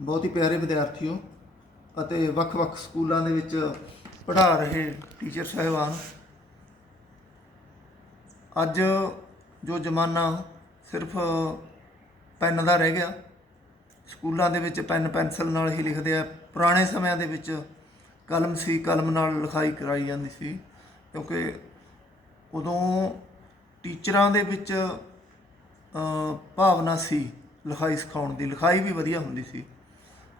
ਬਹੁਤ ਹੀ ਪਿਆਰੇ ਵਿਦਿਆਰਥੀਓ ਅਤੇ ਵੱਖ-ਵੱਖ ਸਕੂਲਾਂ ਦੇ ਵਿੱਚ ਪੜ੍ਹਾ ਰਹੇ ਟੀਚਰ ਸਾਹਿਬਾਨ। ਅੱਜ ਜੋ ਜ਼ਮਾਨਾ ਸਿਰਫ ਪੈਨ ਦਾ ਰਹਿ ਗਿਆ, ਸਕੂਲਾਂ ਦੇ ਵਿੱਚ ਪੈਨ ਪੈਨਸਲ ਨਾਲ ਹੀ ਲਿਖਦੇ ਆ। ਪੁਰਾਣੇ ਸਮਿਆਂ ਦੇ ਵਿੱਚ ਕਲਮ ਸੀ, ਕਲਮ ਨਾਲ ਲਿਖਾਈ ਕਰਾਈ ਜਾਂਦੀ ਸੀ, ਕਿਉਂਕਿ ਉਦੋਂ ਟੀਚਰਾਂ ਦੇ ਵਿੱਚ ਭਾਵਨਾ ਸੀ ਲਿਖਾਈ ਸਿਖਾਉਣ ਦੀ। ਲਿਖਾਈ ਵੀ ਵਧੀਆ ਹੁੰਦੀ ਸੀ।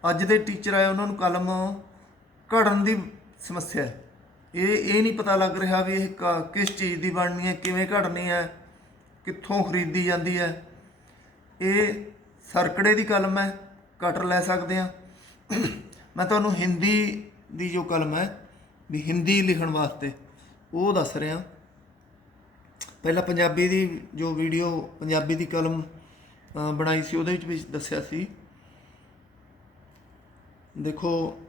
ਅੱਜ ਦੇ ਟੀਚਰ ਆਏ, ਉਹਨਾਂ ਨੂੰ ਕਲਮ ਘੜਨ ਦੀ ਸਮੱਸਿਆ ਹੈ। ਇਹ ਇਹ ਨਹੀਂ ਪਤਾ ਲੱਗ ਰਿਹਾ ਵੀ ਇਹ ਕ- ਕਿਸ ਚੀਜ਼ ਦੀ ਬਣਨੀ ਹੈ, ਕਿਵੇਂ ਘੜਨੀ ਹੈ, ਕਿੱਥੋਂ ਖਰੀਦੀ ਜਾਂਦੀ ਹੈ। ਇਹ ਸਰਕੜੇ ਦੀ ਕਲਮ ਹੈ ਕਟਰ ਲੈ ਸਕਦੇ ਆ ਮੈਂ ਤੁਹਾਨੂੰ ਹਿੰਦੀ ਦੀ ਜੋ ਕਲਮ ਹੈ, ਵੀ ਹਿੰਦੀ ਲਿਖਣ ਵਾਸਤੇ ਉਹ ਦੱਸ ਰਿਹਾ। ਪਹਿਲਾਂ ਪੰਜਾਬੀ ਦੀ ਜੋ ਵੀਡੀਓ, ਪੰਜਾਬੀ ਦੀ ਕਲਮ ਬਣਾਈ ਸੀ, ਉਹਦੇ ਵਿੱਚ ਵੀ ਦੱਸਿਆ ਸੀ। ਦੇਖੋ,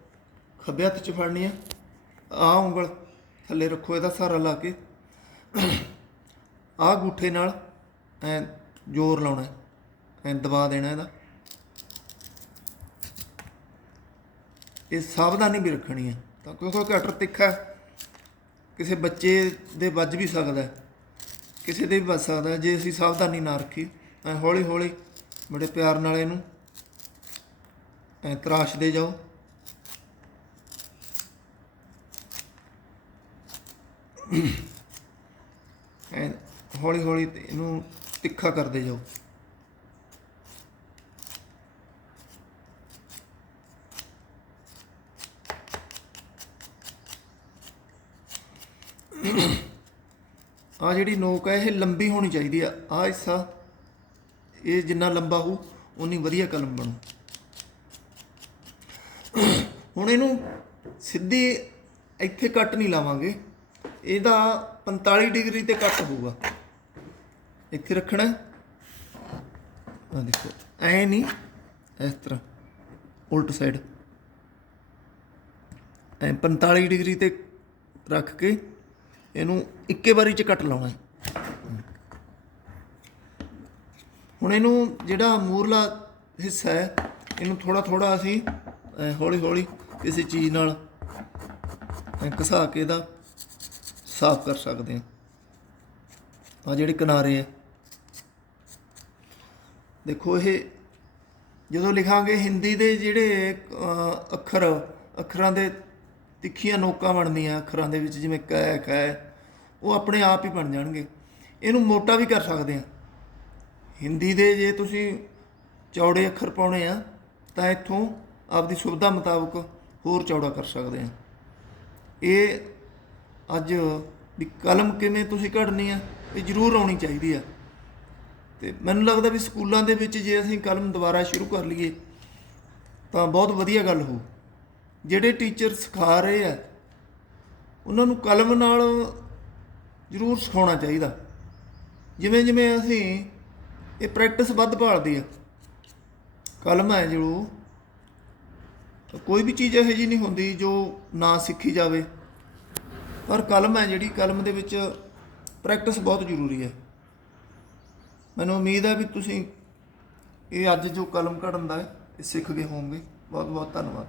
ਖੱਬੇ ਹੱਥ 'ਚ ਫੜਨੀ ਆ। ਆਹ ਉਂਗਲ ਥੱਲੇ ਰੱਖੋ, ਇਹਦਾ ਸਹਾਰਾ ਲਾ ਕੇ। ਆਹ ਗੂਠੇ ਨਾਲ ਐ ਜ਼ੋਰ ਲਾਉਣਾ ਐ ਦਬਾ ਦੇਣਾ ਇਹਦਾ। ਇਹ ਸਾਵਧਾਨੀ ਵੀ ਰੱਖਣੀ ਹੈ। ਤਾਂ ਕਿਉਂਕਿ ਕਟਰ ਤਿੱਖਾ ਕਿਸੇ ਬੱਚੇ ਦੇ ਵੱਜ ਵੀ ਸਕਦਾ ਕਿਸੇ ਦੇ ਵੀ ਵੱਜ ਸਕਦਾ ਜੇ ਅਸੀਂ ਸਾਵਧਾਨੀ ਨਾ ਰੱਖੀ, ਐ ਹੌਲੀ ਹੌਲੀ ਬੜੇ ਪਿਆਰ ਨਾਲ ਇਹਨੂੰ ਐ ਤਰਾਸ਼ਦੇ ਜਾਓ। ਐ ਹੌਲੀ ਹੌਲੀ ਇਹਨੂੰ ਤਿੱਖਾ ਕਰਦੇ ਜਾਓ। ਆ ਜਿਹੜੀ ਨੋਕ ਹੈ ਇਹ ਲੰਬੀ ਹੋਣੀ ਚਾਹੀਦੀ ਆ। ਆ ਹਿੱਸਾ, ਇਹ ਜਿੰਨਾ ਲੰਬਾ ਹੋ ਉਨੀ ਵਧੀਆ ਕਲਮ ਬਣੂ। ਹੁਣ ਇਹਨੂੰ ਸਿੱਧੀ ਇੱਥੇ ਕੱਟ ਨਹੀਂ ਲਾਵਾਂਗੇ। ਇਹਦਾ 45 ਡਿਗਰੀ ਤੇ ਕੱਟ ਹੋਊਗਾ। ਇੱਥੇ ਰੱਖਣਾ। ਆ ਦੇਖੋ, ਐ ਨਹੀਂ, ਇਸ ਤਰ੍ਹਾਂ। ਉਲਟ ਸਾਈਡ ਐ 45 ਡਿਗਰੀ ਤੇ ਰੱਖ ਕੇ ਇਹਨੂੰ ਇੱਕੇ ਵਾਰੀ ਚ ਕੱਟ ਲਾਉਣਾ ਹੁਣ ਇਹਨੂੰ ਜਿਹੜਾ ਮੂਰਲਾ ਹਿੱਸਾ ਹੈ, ਇਹਨੂੰ ਥੋੜਾ ਥੋੜਾ ਅਸੀਂ ਹੌਲੀ ਹੌਲੀ ਕਿਸੇ ਚੀਜ਼ ਨਾਲ ਘਸਾ ਕੇ ਇਹਦਾ ਸਾਫ਼ ਕਰ ਸਕਦੇ ਹਾਂ। ਆ ਜਿਹੜੇ ਕਿਨਾਰੇ ਹੈ ਦੇਖੋ ਇਹ ਜਦੋਂ ਲਿਖਾਂਗੇ ਹਿੰਦੀ ਦੇ ਜਿਹੜੇ ਅੱਖਰ, ਅੱਖਰਾਂ ਦੇ ਤਿੱਖੀਆਂ ਨੋਕਾਂ ਬਣਦੀਆਂ ਅੱਖਰਾਂ ਦੇ ਵਿੱਚ, ਜਿਵੇਂ ਕੈ ਕੈ, ਉਹ ਆਪਣੇ ਆਪ ਹੀ ਬਣ ਜਾਣਗੇ। ਇਹਨੂੰ ਮੋਟਾ ਵੀ ਕਰ ਸਕਦੇ ਆ ਹਿੰਦੀ ਦੇ ਜੇ ਤੁਸੀਂ ਚੌੜੇ ਅੱਖਰ ਪਾਉਣੇ ਆ, ਤਾਂ ਇੱਥੋਂ ਆਪਦੀ ਸੁਵਿਧਾ ਮੁਤਾਬਕ ਹੋਰ ਚੌੜਾ ਕਰ ਸਕਦੇ ਆ। ਇਹ ਅੱਜ ਵੀ ਕਲਮ ਕਿਵੇਂ ਤੁਸੀਂ ਘੜਨੀ ਆ, ਇਹ ਜ਼ਰੂਰ ਆਉਣੀ ਚਾਹੀਦੀ ਆ। ਤੇ ਮੈਨੂੰ ਲੱਗਦਾ ਵੀ ਸਕੂਲਾਂ ਦੇ ਵਿੱਚ ਜੇ ਅਸੀਂ ਕਲਮ ਦੁਬਾਰਾ ਸ਼ੁਰੂ ਕਰ ਲਈਏ, ਤਾਂ ਬਹੁਤ ਵਧੀਆ ਗੱਲ ਹੋਊ। ਜਿਹੜੇ ਟੀਚਰ ਸਿਖਾ ਰਹੇ ਆ, ਉਹਨਾਂ ਨੂੰ ਕਲਮ ਨਾਲ ਜ਼ਰੂਰ ਸਿਖਾਉਣਾ ਚਾਹੀਦਾ। ਜਿਵੇਂ ਜਿਵੇਂ ਅਸੀਂ ਇਹ ਪ੍ਰੈਕਟਿਸ ਵੱਧ ਭਾਲਦੀ ਆ। ਕਲਮ ਹੈ ਜੋ ਕੋਈ ਵੀ ਚੀਜ਼ ਇਹੋ ਜਿਹੀ ਨਹੀਂ ਹੁੰਦੀ ਜੋ ਨਾ ਸਿੱਖੀ ਜਾਵੇ। ਪਰ ਕਲਮ ਹੈ ਜਿਹੜੀ, ਕਲਮ ਦੇ ਵਿੱਚ ਪ੍ਰੈਕਟਿਸ ਬਹੁਤ ਜ਼ਰੂਰੀ ਹੈ। ਮੈਨੂੰ ਉਮੀਦ ਹੈ ਵੀ ਤੁਸੀਂ ਇਹ ਅੱਜ ਜੋ ਕਲਮ ਘੜਨ ਦਾ ਇਹ ਸਿੱਖ ਗਏ ਹੋਵੋਗੇ। ਬਹੁਤ ਬਹੁਤ ਧੰਨਵਾਦ।